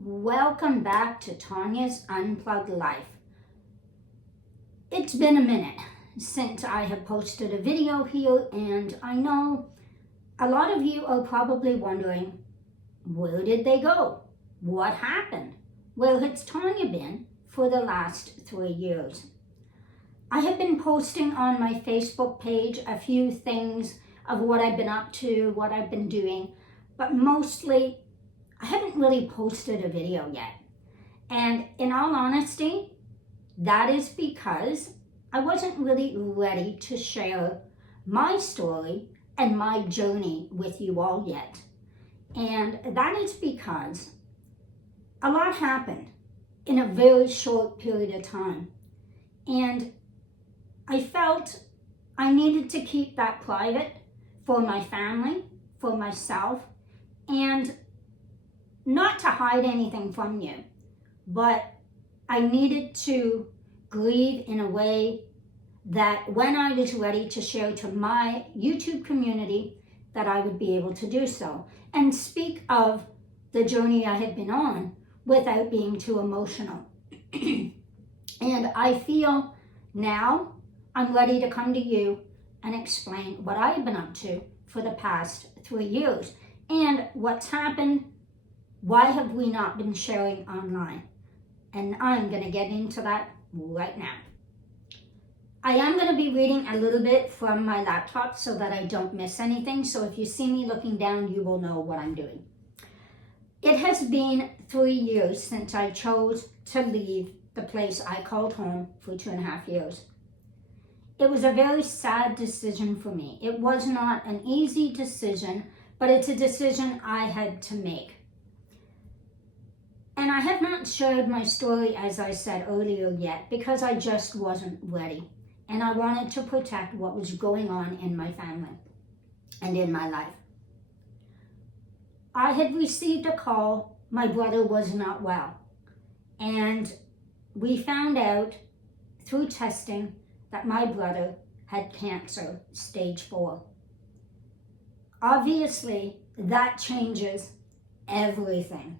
Welcome back to Tanya's Unplugged Life. It's been a minute since I have posted a video here, and I know a lot of you are probably wondering, where did they go? What happened? Where has Tanya been for the last 3 years? I have been posting on my Facebook page a few things of what I've been up to, what I've been doing, but mostly I haven't really posted a video yet. And in all honesty, that is because I wasn't really ready to share my story and my journey with you all yet. And that is because a lot happened in a very short period of time. And I felt I needed to keep that private for my family, for myself, and not to hide anything from you, but I needed to grieve in a way that when I was ready to share to my YouTube community, that I would be able to do so and speak of the journey I had been on without being too emotional. And I feel now I'm ready to come to you and explain what I've been up to for the past 3 years and what's happened. Why have we not been sharing online? And I'm going to get into that right now. I am going to be reading a little bit from my laptop so that I don't miss anything. So if you see me looking down, you will know what I'm doing. It has been 3 years since I chose to leave the place I called home for 2.5 years. It was a very sad decision for me. It was not an easy decision, but it's a decision I had to make. And I have not shared my story, as I said earlier, yet, because I just wasn't ready. And I wanted to protect what was going on in my family and in my life. I had received a call. My brother was not well. And we found out through testing that my brother had cancer, stage 4. Obviously, that changes everything.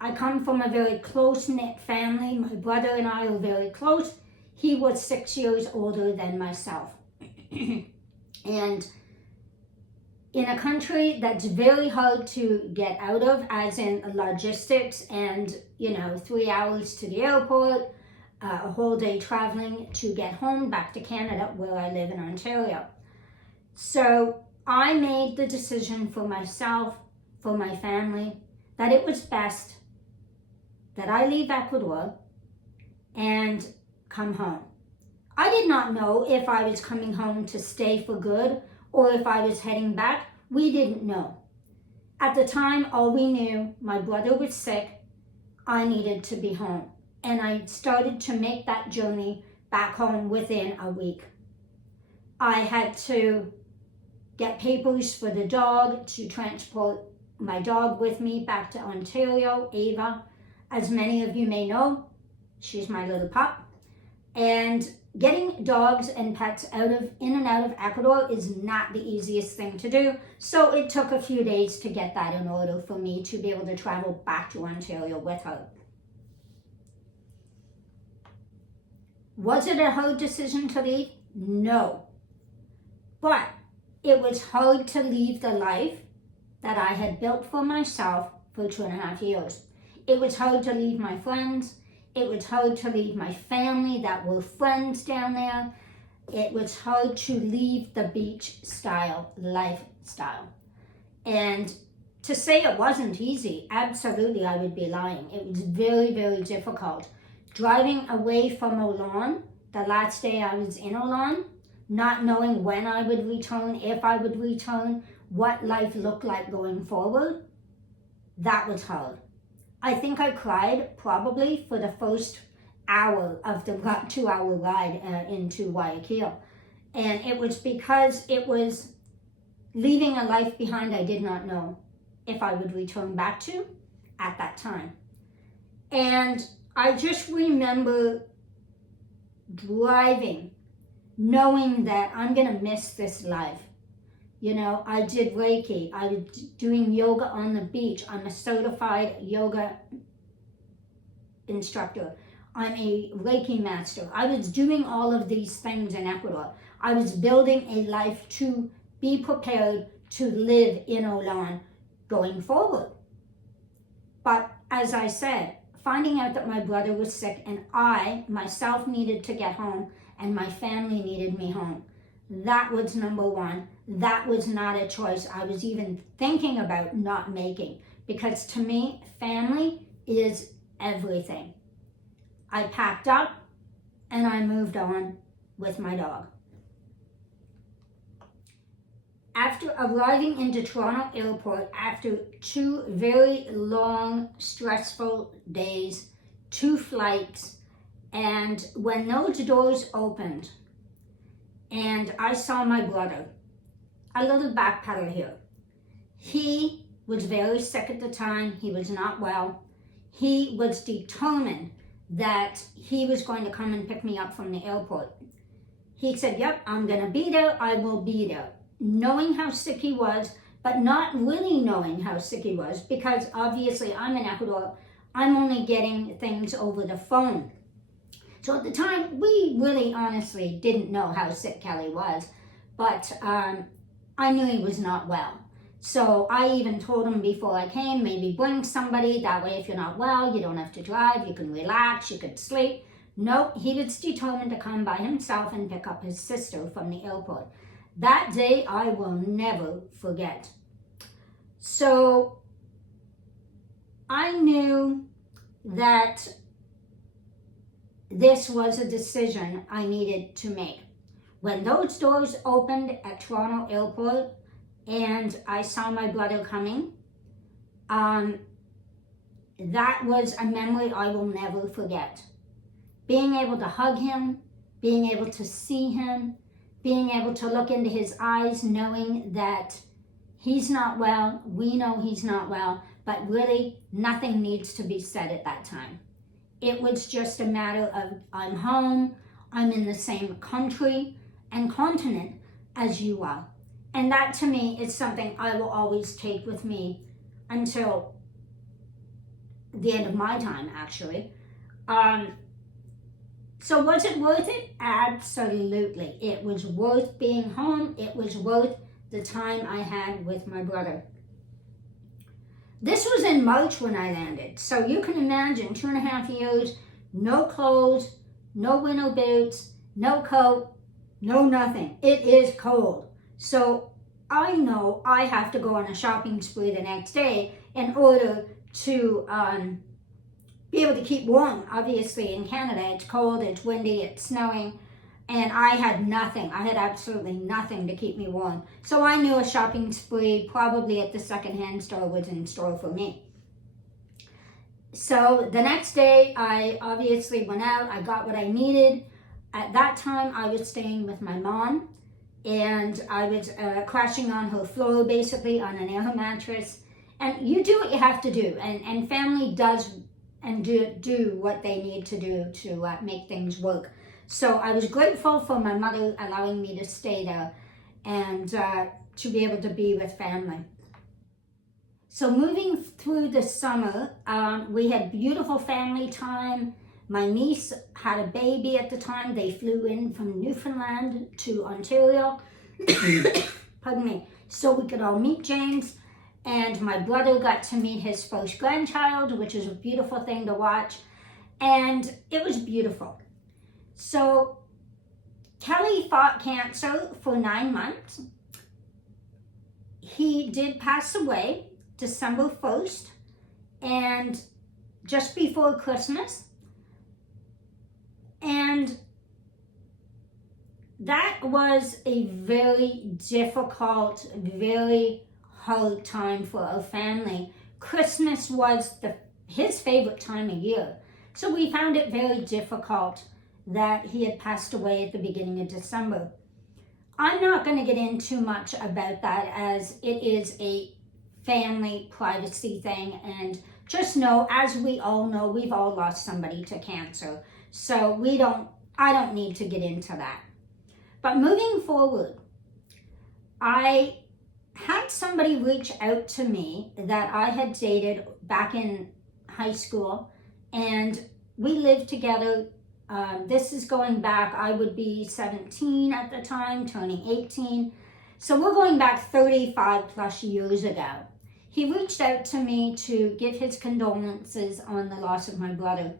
I come from a very close-knit family. My brother and I are very close. He was 6 years older than myself. And in a country that's very hard to get out of, as in logistics and, 3 hours to the airport, a whole day traveling to get home back to Canada, where I live in Ontario. So I made the decision for myself, for my family, that it was best that I leave Ecuador and come home. I did not know if I was coming home to stay for good or if I was heading back. We didn't know. At the time, all we knew, my brother was sick, I needed to be home. And I started to make that journey back home within a week. I had to get papers for the dog, to transport my dog with me back to Ontario, Ava. As many of you may know, she's my little pup. And getting dogs and pets in and out of Ecuador is not the easiest thing to do. So it took a few days to get that in order for me to be able to travel back to Ontario with her. Was it a hard decision to leave? No. But it was hard to leave the life that I had built for myself for 2.5 years. It was hard to leave my friends. It was hard to leave my family that were friends down there. It was hard to leave the beach style lifestyle. And to say it wasn't easy, absolutely I would be lying. It was very, very difficult. Driving away from Olan, the last day I was in Olan, not knowing when I would return, if I would return, what life looked like going forward, that was hard. I think I cried probably for the first hour of the 2-hour ride into Guayaquil. And it was because it was leaving a life behind I did not know if I would return back to at that time. And I just remember driving, knowing that I'm going to miss this life. You know, I did Reiki. I was doing yoga on the beach. I'm a certified yoga instructor. I'm a Reiki master. I was doing all of these things in Ecuador. I was building a life to be prepared to live in Olan going forward. But as I said, finding out that my brother was sick and I myself needed to get home and my family needed me home, that was number one. That was not a choice I was even thinking about not making, because to me, family is everything. I packed up and I moved on with my dog. After arriving into Toronto Airport after 2 very long, stressful days, 2 flights, and when those doors opened and I saw my brother, a little backpedal here. He was very sick at the time. He was not well. He was determined that he was going to come and pick me up from the airport. He said, yep, I'm going to be there. I will be there. Knowing how sick he was, but not really knowing how sick he was, because obviously I'm in Ecuador. I'm only getting things over the phone. So at the time, we really honestly didn't know how sick Kelly was, but I knew he was not well. So I even told him before I came, maybe bring somebody. That way, if you're not well, you don't have to drive. You can relax. You could sleep. Nope, he was determined to come by himself and pick up his sister from the airport. That day, I will never forget. So I knew that this was a decision I needed to make. When those doors opened at Toronto Airport and I saw my brother coming, that was a memory I will never forget. Being able to hug him, being able to see him, being able to look into his eyes, knowing that he's not well, we know he's not well, but really nothing needs to be said at that time. It was just a matter of, I'm home, I'm in the same country and continent as you are. And that to me is something I will always take with me until the end of my time, actually. So was it worth it? Absolutely. It was worth being home. It was worth the time I had with my brother. This was in March when I landed. So you can imagine 2.5 years, no clothes, no winter boots, no coat, no nothing. It is cold. So I know I have to go on a shopping spree the next day in order to be able to keep warm. Obviously in Canada, it's cold, it's windy, it's snowing, and I had nothing. I had absolutely nothing to keep me warm. So I knew a shopping spree probably at the secondhand store was in store for me. So the next day, I obviously went out, I got what I needed. At that time, I was staying with my mom, and I was crashing on her floor, basically on an air mattress. And you do what you have to do, and family does and do what they need to do to make things work. So I was grateful for my mother allowing me to stay there and to be able to be with family. So moving through the summer, we had beautiful family time. My niece had a baby at the time. They flew in from Newfoundland to Ontario, pardon me, so we could all meet James. And my brother got to meet his first grandchild, which is a beautiful thing to watch. And it was beautiful. So Kelly fought cancer for 9 months. He did pass away December 1st, and just before Christmas. And that was a very difficult, very hard time for our family. Christmas was his favorite time of year. So we found it very difficult that he had passed away at the beginning of December. I'm not going to get into too much about that, as it is a family privacy thing, and just know, as we all know, we've all lost somebody to cancer. So I don't need to get into that. But moving forward, I had somebody reach out to me that I had dated back in high school, and we lived together. This is going back, I would be 17 at the time, turning 18. So we're going back 35 plus years ago. He reached out to me to give his condolences on the loss of my brother,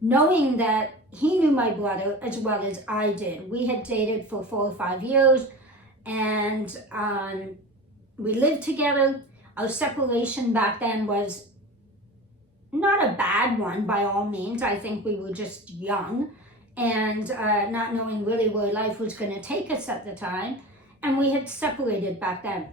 knowing that he knew my brother as well as I did. We had dated for 4 or 5 years, and we lived together. Our separation back then was not a bad one by all means. I think we were just young and not knowing really where life was going to take us at the time. And we had separated back then.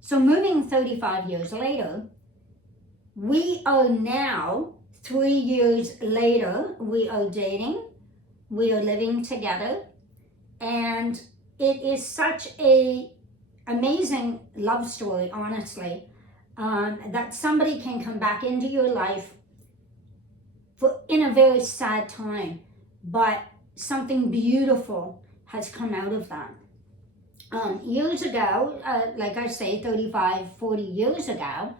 So moving 35 years later, we are now, 3 years later, we are dating, we are living together, and it is such a amazing love story, honestly, that somebody can come back into your life in a very sad time, but something beautiful has come out of that. Years ago, like I say, 35, 40 years ago,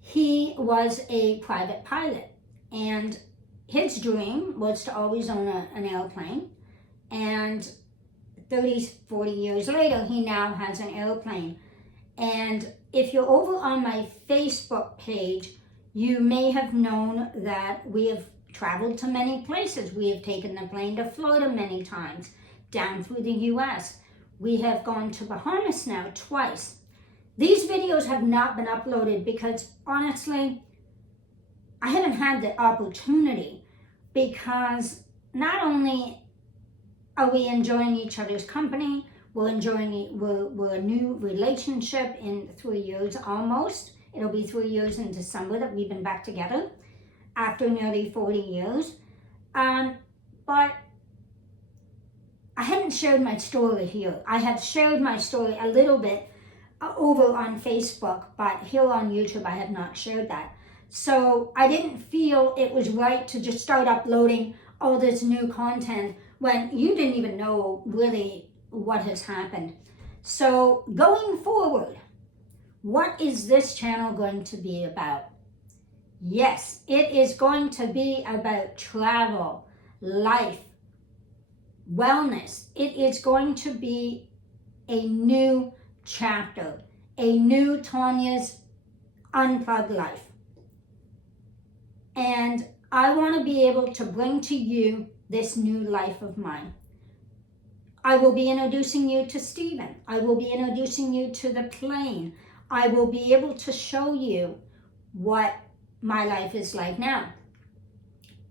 he was a private pilot, and his dream was to always own an airplane. And 30, 40 years later, he now has an airplane. And if you're over on my Facebook page, you may have known that we have traveled to many places. We have taken the plane to Florida many times, down through the US. We have gone to Bahamas now twice. These videos have not been uploaded because, honestly, I haven't had the opportunity, because not only are we enjoying each other's company, we're a new relationship in 3 years almost. It'll be 3 years in December that we've been back together after nearly 40 years. But I hadn't shared my story here. I have shared my story a little bit over on Facebook, but here on YouTube I have not shared that. So I didn't feel it was right to just start uploading all this new content when you didn't even know really what has happened. So going forward, what is this channel going to be about? Yes, it is going to be about travel, life, wellness. It is going to be a new chapter, a new Tanya's Unplugged life. And I want to be able to bring to you this new life of mine. I will be introducing you to Stephen. I will be introducing you to the plane. I will be able to show you what my life is like now.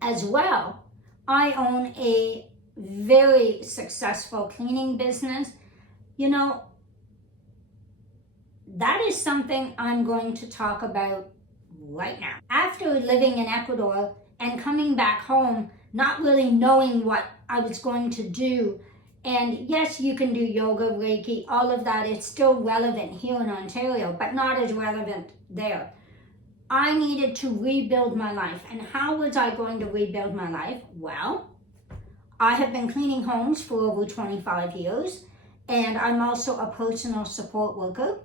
As well, I own a very successful cleaning business. You know, that is something I'm going to talk about right now. After living in Ecuador and coming back home, not really knowing what I was going to do, and yes, you can do yoga, Reiki, all of that. It's still relevant here in Ontario, but not as relevant there. I needed to rebuild my life. And how was I going to rebuild my life? Well, I have been cleaning homes for over 25 years, and I'm also a personal support worker.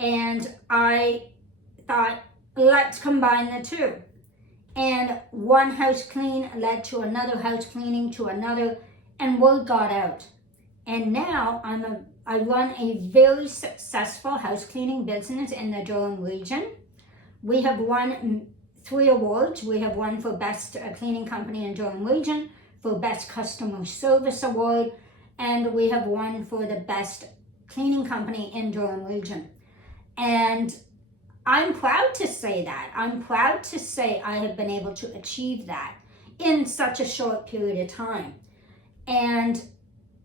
And I thought, let's combine the two. And one house clean led to another house cleaning to another, and word got out. And now I run a very successful house cleaning business in the Durham region. We have won 3 awards. We have won for Best Cleaning Company in Durham region, for Best Customer Service Award, and we have won for the Best Cleaning Company in Durham region. And I'm proud to say that. I'm proud to say I have been able to achieve that in such a short period of time. And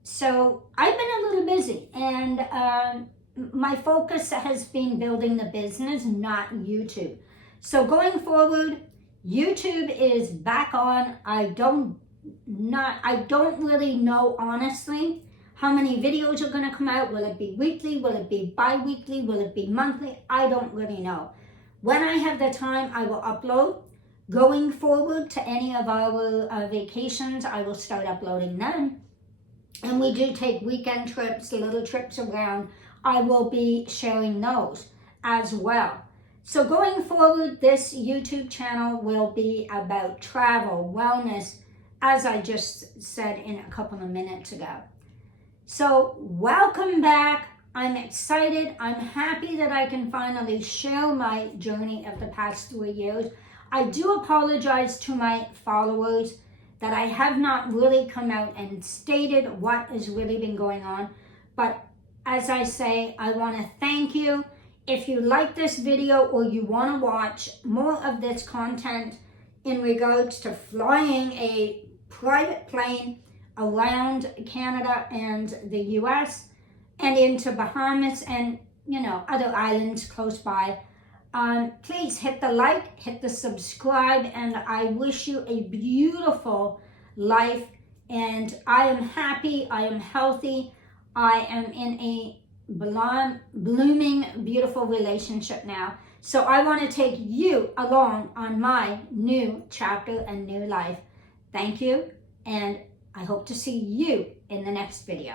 so I've been a little busy, and my focus has been building the business, not YouTube. So going forward, YouTube is back on. I don't really know, honestly, how many videos are going to come out. Will it be weekly? Will it be bi-weekly? Will it be monthly? I don't really know. When I have the time, I will upload. Going forward to any of our vacations, I will start uploading them. And we do take weekend trips, little trips around I will be sharing those as well. So going forward, this YouTube channel will be about travel, wellness, as I just said in a couple of minutes ago. So welcome back. I'm excited. I'm happy that I can finally share my journey of the past 3 years. I do apologize to my followers that I have not really come out and stated what has really been going on. But as I say, I want to thank you. If you like this video or you want to watch more of this content in regards to flying a private plane around Canada and the US and into Bahamas and, other islands close by, please hit the like, hit the subscribe, and I wish you a beautiful life. And I am happy, I am healthy, I am in a blooming, beautiful relationship now. So I want to take you along on my new chapter and new life. Thank you, and I hope to see you in the next video.